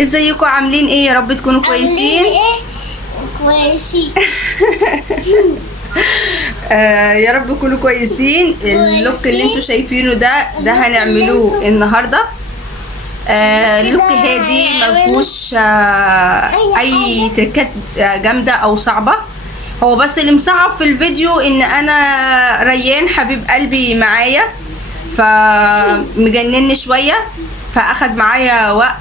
ازيكم عاملين ايه؟ يا رب تكونوا كويسين. كويسين. يا رب تكونوا كويسين. اللوك اللي انتوا شايفينه ده هنعملوه النهارده. اللوك هادي مفهوش اي تركات جامده او صعبه. هو بس اللي مصعب في الفيديو ان انا ريان حبيب قلبي معايا، فمجنني شويه، فاخد معايا وقت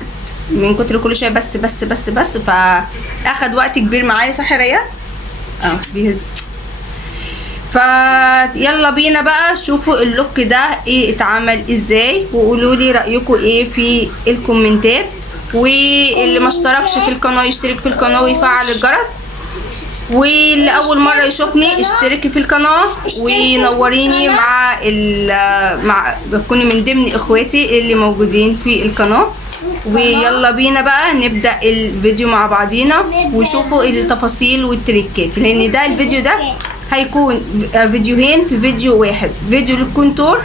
من كتر كل شويه بس بس بس بس، فاخد وقت كبير معايا. صح يا ريان؟ بيهز. فيلا بينا بقى شوفوا اللوك ده ايه اتعمل ازاي، وقولوا لي رايكم ايه في الكومنتات. واللي ما اشتركش في القناه يشترك في القناه ويفعل الجرس، واللي اول مره يشوفني اشتركي في القناه ونوريني مع بتكوني من ضمن اخواتي اللي موجودين في القناه. ويلا بينا بقى نبدا الفيديو مع بعضينا وشوفوا التفاصيل والتريكات، لان ده الفيديو ده هيكون فيديوهين في فيديو واحد، فيديو للكونتور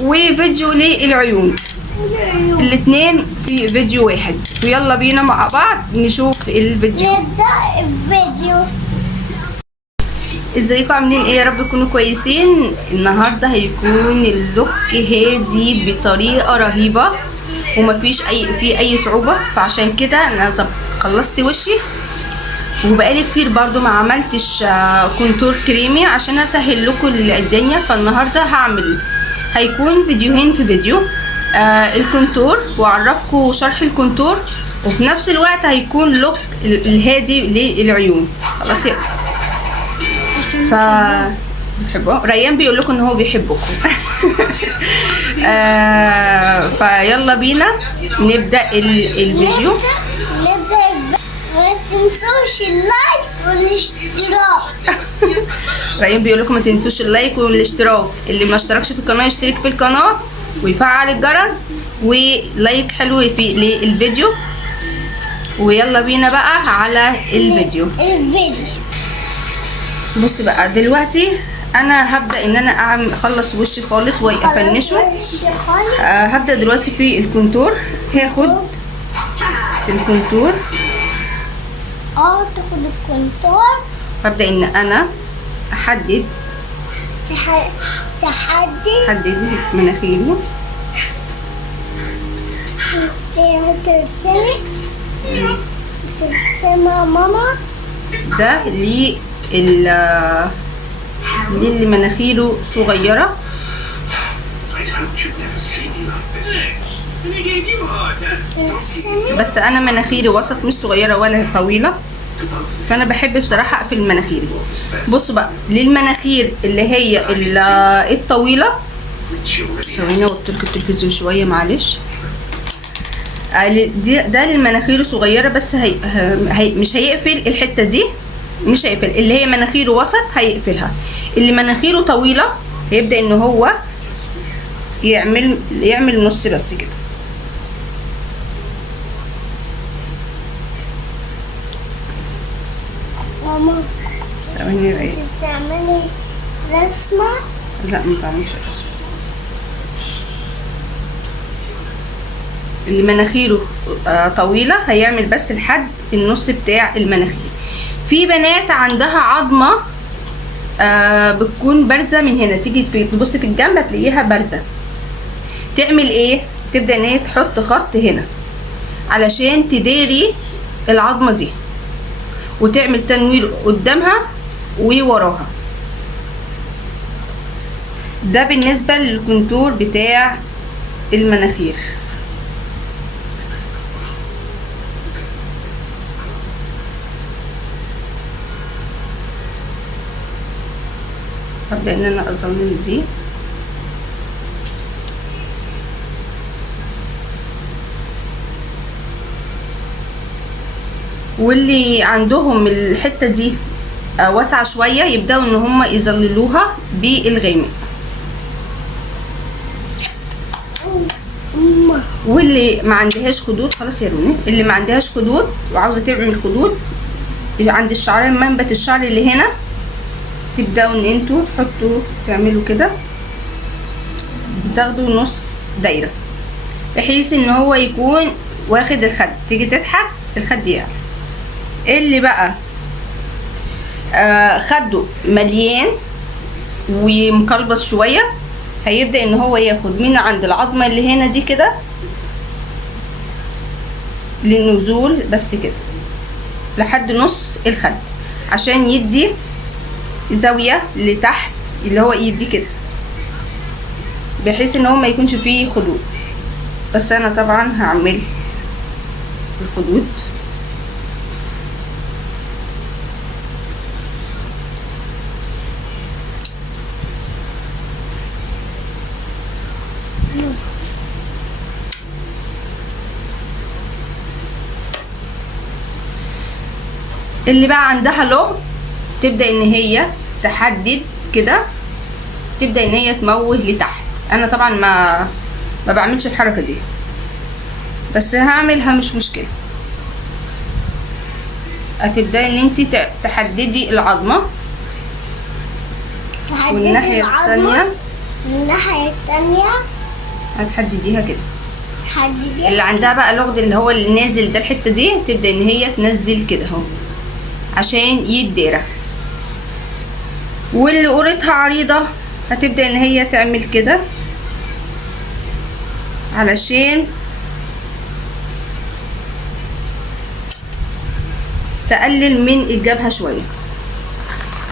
وفيديو للعيون، الاتنين في فيديو واحد. ويلا بينا مع بعض نشوف الفيديو. نبدأ الفيديو. ازيكم عاملين ايه؟ يا رب تكونوا كويسين. النهارده هيكون اللوك هادي بطريقه رهيبه ومفيش اي صعوبه، فعشان كده انا خلصت وشي وبقالي كتير برضو ما عملتش كونتور كريمي عشان اسهل لكم الدنيا. فالنهارده هيكون فيديوهين في فيديو، الكونتور واعرفكم شرح الكونتور، وفي نفس الوقت هيكون لوك الهادي للعيون. خلاص يا بتحبوه؟ ريان بيقول لكم ان هو بيحبكم. فيلا بينا نبدا الفيديو. نبدأ ما تنسوش اللايك والاشتراك. ريان بيقول لكم ما تنسوش اللايك والاشتراك، اللي ما اشتركش في القناه يشترك في القناه ويفعل الجرس ولايك حلو في للفيديو. ويلا بينا بقى على الفيديو. بص بقى دلوقتي انا هبدا ان انا اخلص وشي خالص وافنشه. هبدا دلوقتي في الكونتور. هاخد الكونتور، تاخد الكونتور. هبدا ان انا احدد مناخيري. ترسمي ماما. ده اللي مناخيره صغيرة، بس انا مناخيري وسط مش صغيرة ولا طويلة، فانا بحب بصراحة اقفل مناخيري. بصوا بقى للمناخير اللي هي الطويلة، ثواني اوطلك التلفزيون شوية معلش. ده للمناخير صغيرة بس مش هيقفل الحتة دي، مش هيقفل. اللي هي مناخيره وسط هيقفلها، اللي مناخيره طويلة هيبدأ ان هو يعمل نص بس كده. ماما ثواني يا ريت. بتعملي رسمة؟ لا ما بعملش رسمة. اللي مناخيره طويلة هيعمل بس لحد النص بتاع المناخير. في بنات عندها عظمة بتكون بارزة من هنا، تيجي تبص في الجنب هتلاقيها بارزة. تعمل ايه؟ تبدأ ان هي تحط خط هنا علشان تداري العظمة دي، وتعمل تنوير قدامها ووراها. ده بالنسبة للكونتور بتاع المناخير. هبدأ ان انا اظلل دي. واللي عندهم الحتة دي واسعة شوية يبدأوا ان هم يظللوها بالغامق. واللي ما عندهاش خدود، خلاص يا روني، اللي ما عندهاش خدود وعاوزة تعمل خدود عند الشعر، منبت الشعر اللي هنا، تبدأوا ان انتوا تعملوا كده، تاخدوا نص دايرة بحيث ان هو يكون واخد الخد، تيجي تضحك الخد يعلى. اللي بقى خده مليان ومقلبص شويه هيبدأ ان هو ياخد من عند العظمة اللي هنا دي كده للنزول بس كده لحد نص الخد، عشان يدي زاوية لتحت اللي هو يدي كده، بحيث ان هو ما يكونش فيه خدود. بس انا طبعا هعمل الخدود. اللي بقى عندها لغط تبدأ ان هي تحدد كده، تبدأ ان هي تموه لتحت. انا طبعا ما بعملش الحركة دي، بس هعملها مش مشكلة. هتبدأي ان انت تحددي العظمة والناحية التانية، الناحية التانية هتحدديها كده. حدديها. اللي عندها بقى لغط اللي هو اللي نازل ده الحتة دي، تبدأ ان هي تنزل كده اهو عشان يتدرى. واللي قريتها عريضة هتبدأ ان هي تعمل كده علشان تقلل من الجبهة شوية.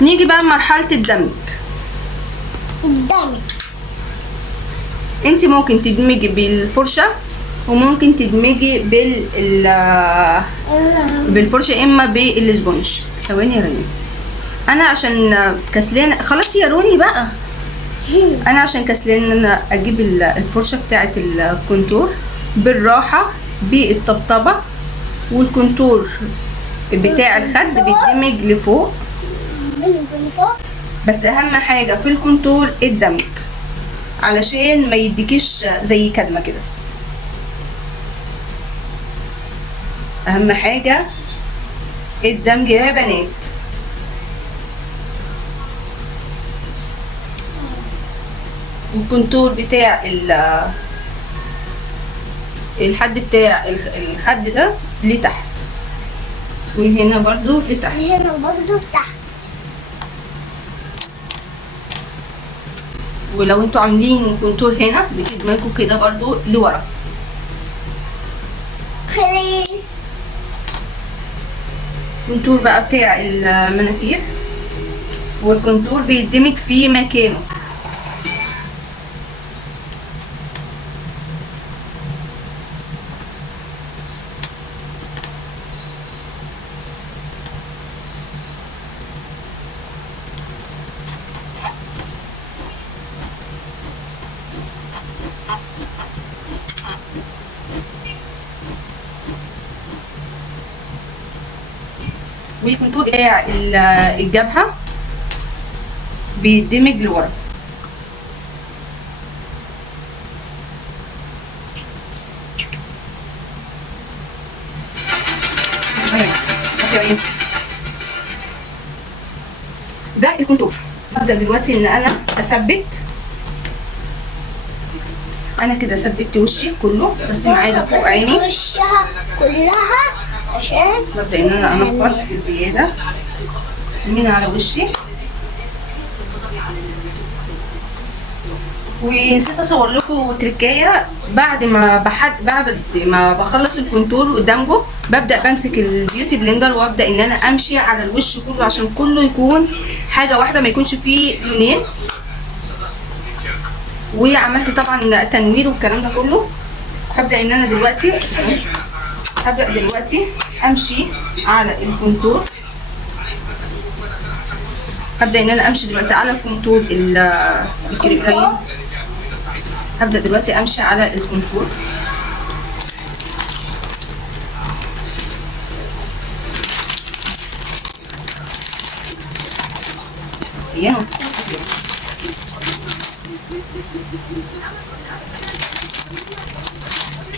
نيجي بقى مرحلة الدمج. الدمج انت ممكن تدمجي بالفرشة وممكن تدمجي بالفرشة اما بالسبونج. ثواني يا ريم، انا عشان كسلان خلاص يا روني بقى، انا عشان كسلان ان انا اجيب الفرشة بتاعة الكونتور بالراحة بالطبطبة، والكونتور بتاع الخد بيدمج لفوق. بس اهم حاجة في الكونتور الدمج علشان ما يديكيش زي كدمة كده. اهم حاجة الدمج يا بنات. والكونتور بتاع الحد بتاع الخد ده لتحت، ومن هنا برضو لتحت. هنا برضو تحت. ولو انتوا عاملين كونتور هنا بتدمجوا كده برضو لورا. خلاص. الكونتور بقى بتاع المناخير، والكونتور بيدمج في مكانه. والكونتور بتاع الجبهة بيدمج لورا. ده الكونتور. هبدأ دلوقتي ان انا اثبت. انا كده ثبت وشي كله، بس معايا فوق عيني وشها كلها عشان ببدأ ان انا انفض زيادة من على وشي. ونسيت اصور لكم تركايه، بعد ما بخلص الكونتور ودمجه ببدأ بمسك البيوتي بلندر وابدأ ان انا امشي على الوش كله عشان كله يكون حاجة واحدة، ما يكونش فيه لونين. وعملت طبعا تنوير والكلام ده كله. هبدأ ان انا دلوقتي امشي على الكونتور. هبدأ ان انا امشي دلوقتي على الكونتور الكريمين. هبدأ دلوقتي امشي على الكونتور.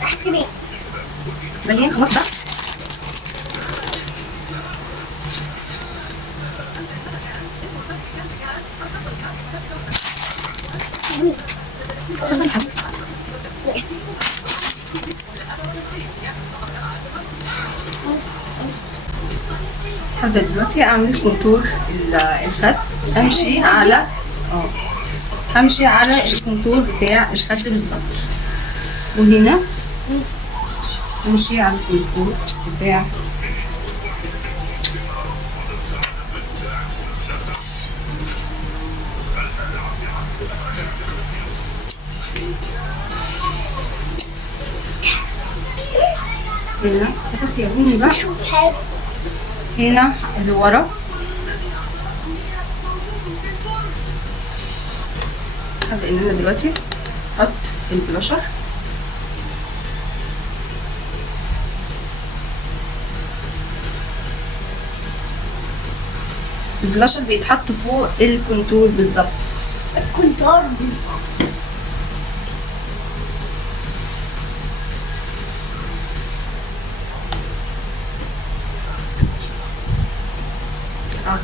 احسبي مليان خلاص بقى. هبدأ دلوقتي اعمل كونتور الخد. همشي على الكونتور بتاع الخد بالظبط، وهنا همشي على الكونتور بتاع هنا. بصي يا بني بقى، شوف حاجة. هنا اللي ورا هبدأ ان انا دلوقتي احط البلاشر. البلاشر بيتحط فوق الكونتور بالظبط. الكونتور بالظبط.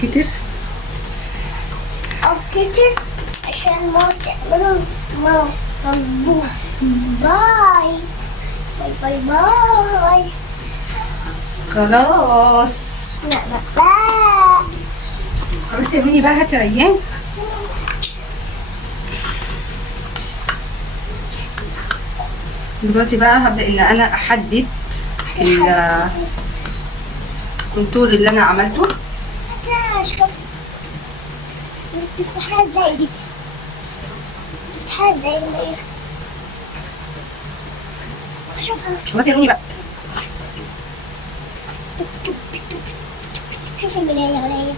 كتر أو كتر عشان ما تعملوا مظبوط. باي باي باي باي. خلاص. لا لا لا. خلاص يا بني بقى، هاتي ريان. دلوقتي بقى هبدأ ان انا احدد الكونتور اللي انا عملته. شوف تفتحها ازاي دي؟ تفتحها ازاي ولا ايه؟ اشوفها. خلاص يا بني بقى. شوف المراية ولا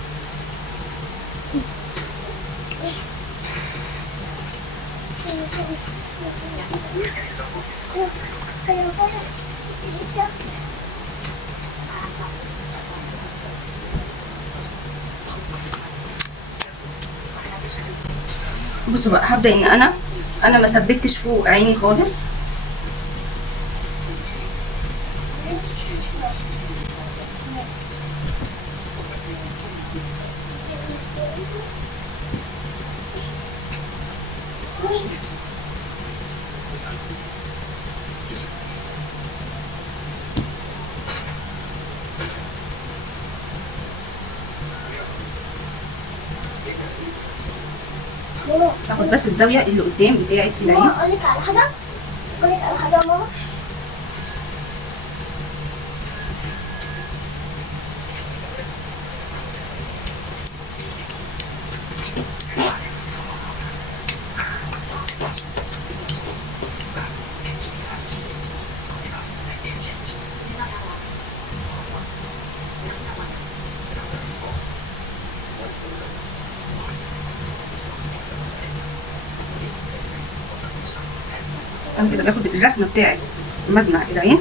بصوا بقى، هبدأ ان انا ما ثبتش فوق عيني خالص. هاخد بس الزاوية اللي قدام بتاعت العين. ماما اقول لك على حاجة. اقول لك على حاجة يا ماما. انا كده باخد الرسمه بتاعت مبنى العين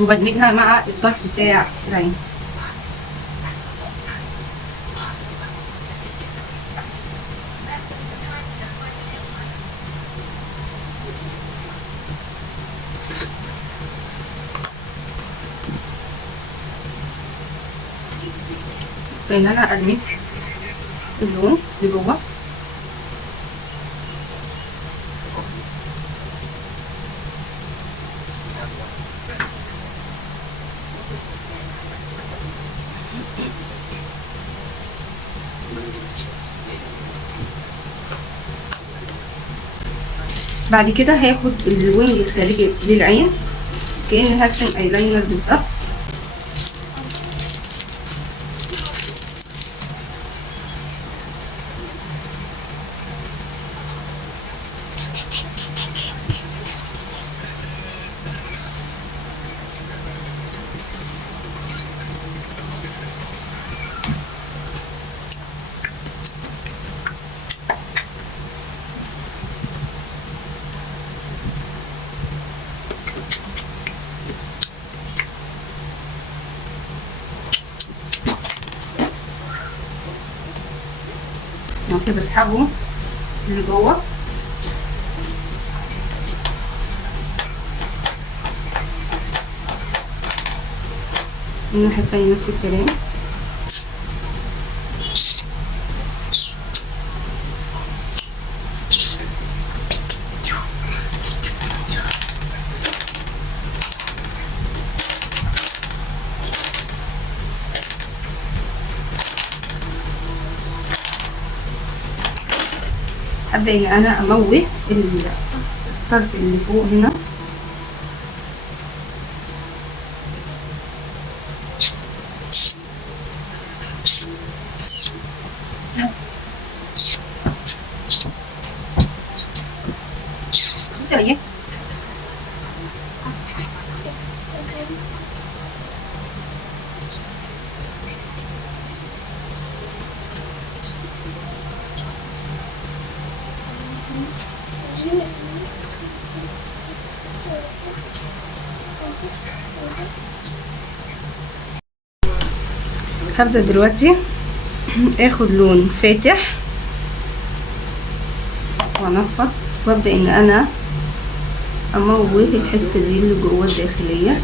وبدمجها مع الطرف بتاع العين. ان انا ادمج اللون لجوه. بعد كده هاخد اللون الخارجي للعين كأني هرسم ايلاينر بالظبط. كده بسحبه لجوه. الناحية التانية نفس الكلام. هبدأ ان انا اموه الطرف اللي فوق هنا. بصي ايه هبدأ دلوقتي اخد لون فاتح وانفض وابدأ ان انا اموه الحتة دي اللي جوه الداخلية.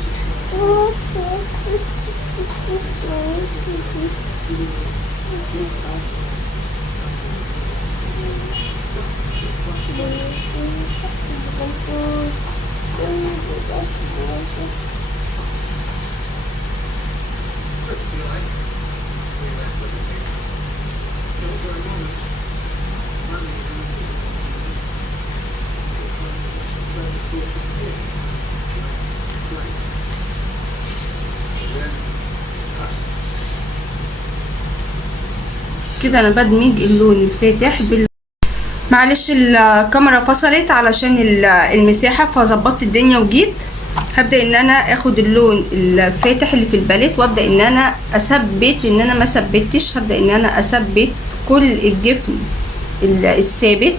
كده انا بدمج اللون الفاتح معلش الكاميرا فصلت علشان المساحة، فظبطت الدنيا وجيت. هبدأ ان انا اخد اللون الفاتح اللي في الباليت وابدأ ان انا اثبت، ان انا ما ثبتش، هبدأ ان انا اثبت كل الجفن الثابت.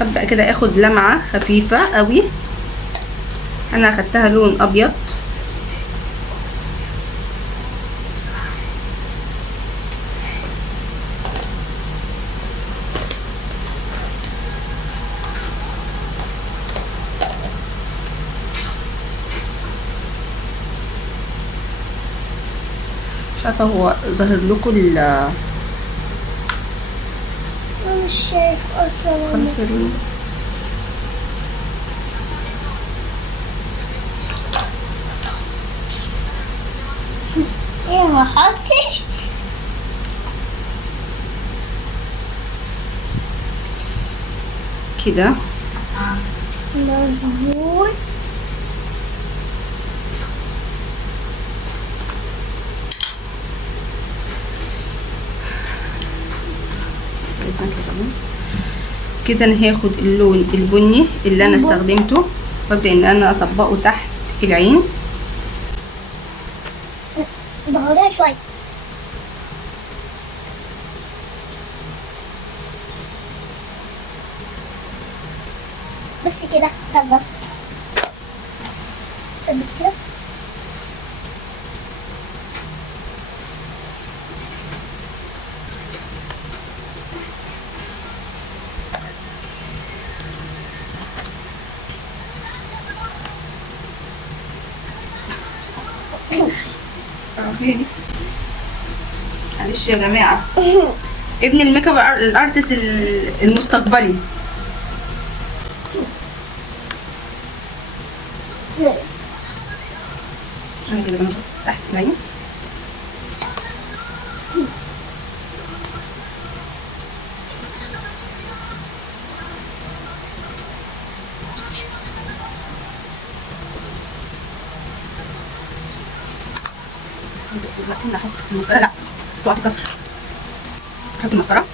هبدأ كده اخد لمعة خفيفة قوي، انا اخدتها لون ابيض. مش عارفه هو ظاهر لكم انا مش شايف اصلا. خلاص يا لولو. ايه ما حطش كده مظبوط. كده انا هاخد اللون البني اللي انا استخدمته وابدا ان انا اطبقه تحت العين. ضغطها شوي. بس كده خلصت. ثبت كده. معلش يا جماعه ابن الميك اب الارتست المستقبلي. كده بنحط تحت العين. دلوقتي نحط المسطره، لا تقع تكسر. نحط المسطره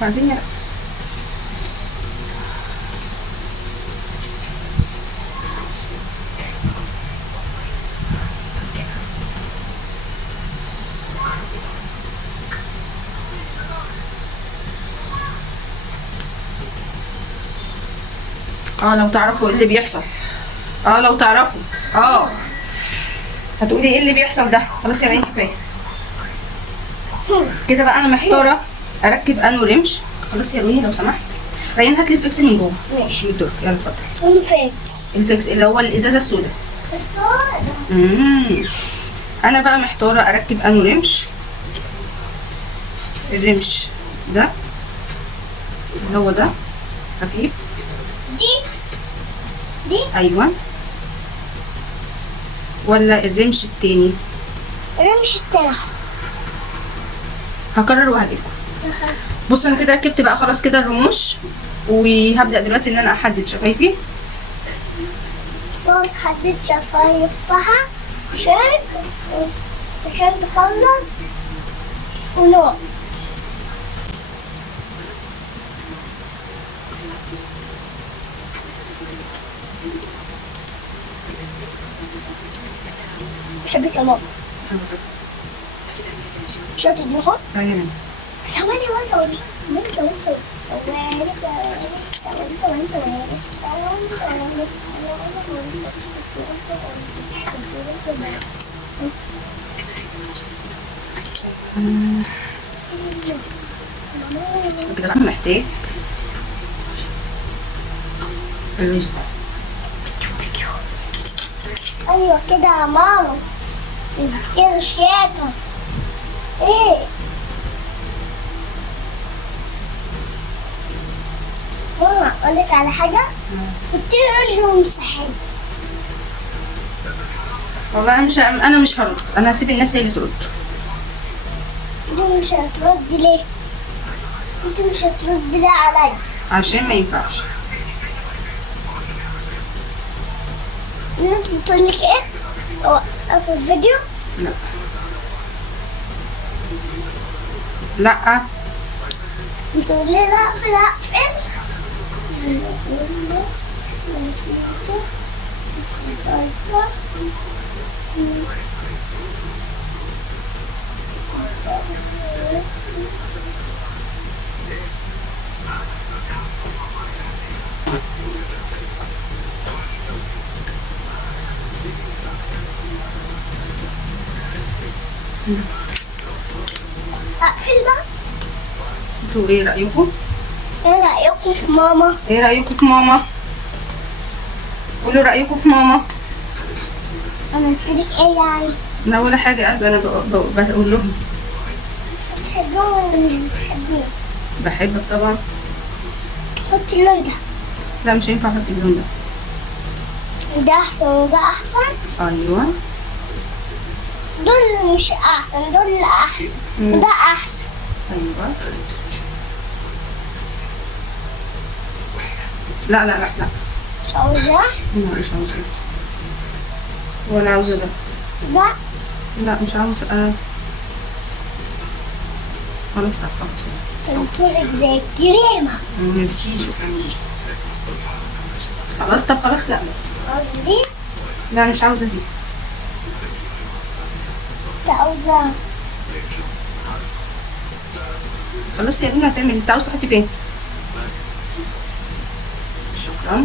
بعدين لو تعرفوا ايه اللي بيحصل. لو تعرفوا. هتقولي ايه اللي بيحصل ده. خلاص يا ريان كفايه كده بقى. انا محتاره اركب انو رمش. خلاص يا روني لو سمحت. ريان هات لي الفيكس من جوه. ماشي. من الدرج. يلا اتفضل. الفيكس. الفيكس اللي هو الازازه السوداء. الصودا. انا بقى محتاره اركب انو رمش. الرمش ده اللي هو ده خفيف. دي ايوه. ولا الرمش التاني؟ الرمش التاني. هكرر وهجيلكم. بصوا انا كده ركبت بقى خلاص كده الرموش، وهبدا دلوقتي ان انا احدد شفايفي. وتحدد شفايفها عشان تخلص ونوع. بحبك يا ماما. شو تديهم؟ ثواني كده بقى محتاج الرز. ايوه كده يا ماما. كده الشياكة. ايه ماما اقول لك على حاجة. كنت رجل ومسحين. والله انا مش هرد. انا هسيب الناس هي اللي ترد. انت مش هتردي ليه؟ انت مش هتردي ليه عليا؟ عشان ما ينفعش. انت بتقول لك ايه؟ اوقف الفيديو؟ لا لا. بتقول لي لا اقفل. اقفل بقى. انتوا ايه رايكم؟ ايه رأيكم في ماما؟ ايه رايكم في ماما؟ قولوا رايكم في ماما. انا قلت لك ايه يعني؟ لا ولا حاجه يا قلبي. انا بقول لهم. بتحبوه ولا مش بتحبوه؟ بحبك طبعا. حطي اللون ده. لا مش هينفع احط اللون ده. ده احسن وده احسن. ايوه. دول مش احسن، دول احسن وده احسن. ايوه. لا لا لا لا. مش عاوزاه. لا مش عاوزة. ولا عاوزة ده. ده لا مش عاوزة. خلاص طب خلاص. تنطلق زي الكريمة. ميرسي شكرا. خلاص طب خلاص. لا عاوزة دي؟ لا مش عاوزة دي. انت عاوزة. خلاص يا بنت هتعمل. انت عاوزة تحطي فين؟ شكرا.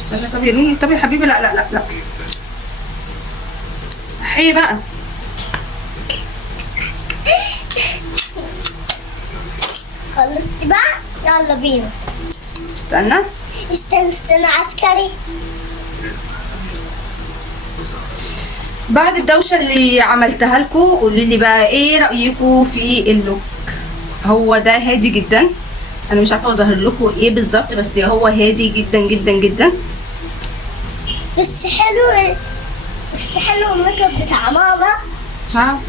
استنى. طب يا لوني. طب يا حبيبي. لا لا لا لا. حي بقى. خلصت بقى؟ يلا بينا. استنى. استنى عسكري. بعد الدوشة اللي عملتها لكم قولوا لي بقى ايه رأيكم في اللوك. هو ده هادي جدا. انا مش عارفه اظهر لكم ايه بالظبط، بس هو هادي جدا جدا جدا. بس حلو. بس حلو الميك اب بتاع ماما. ها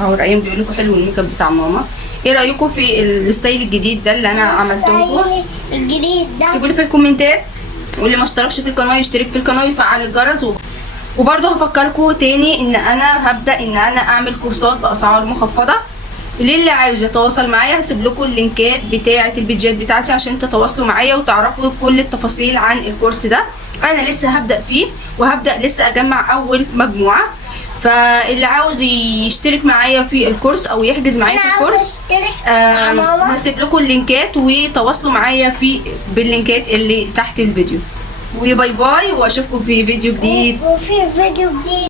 اهو رأيهم بيقول لكم حلو الميك اب بتاع ماما. ايه رأيكم في الستايل الجديد ده اللي انا عملته لكم؟ الستايل الجديد ده. اكتبوا لي في الكومنتات، واللي ما اشتركش في القناه يشترك في القناه ويفعل الجرس. وبرضه هفكركم تاني ان انا هبدا ان انا اعمل كورسات باسعار مخفضه. للي عاوز يتواصل معايا هسيب لكم اللينكات بتاعه البيجات بتاعتي عشان تتواصلوا معايا وتعرفوا كل التفاصيل عن الكورس ده. انا لسه هبدا فيه وهبدا لسه اجمع اول مجموعه، فاللي عاوز يشترك معايا في الكورس او يحجز معايا في الكورس هسيب لكم اللينكات وتواصلوا معايا باللينكات اللي تحت الفيديو. وباي باي واشوفكم في فيديو جديد. وفي فيديو جديد.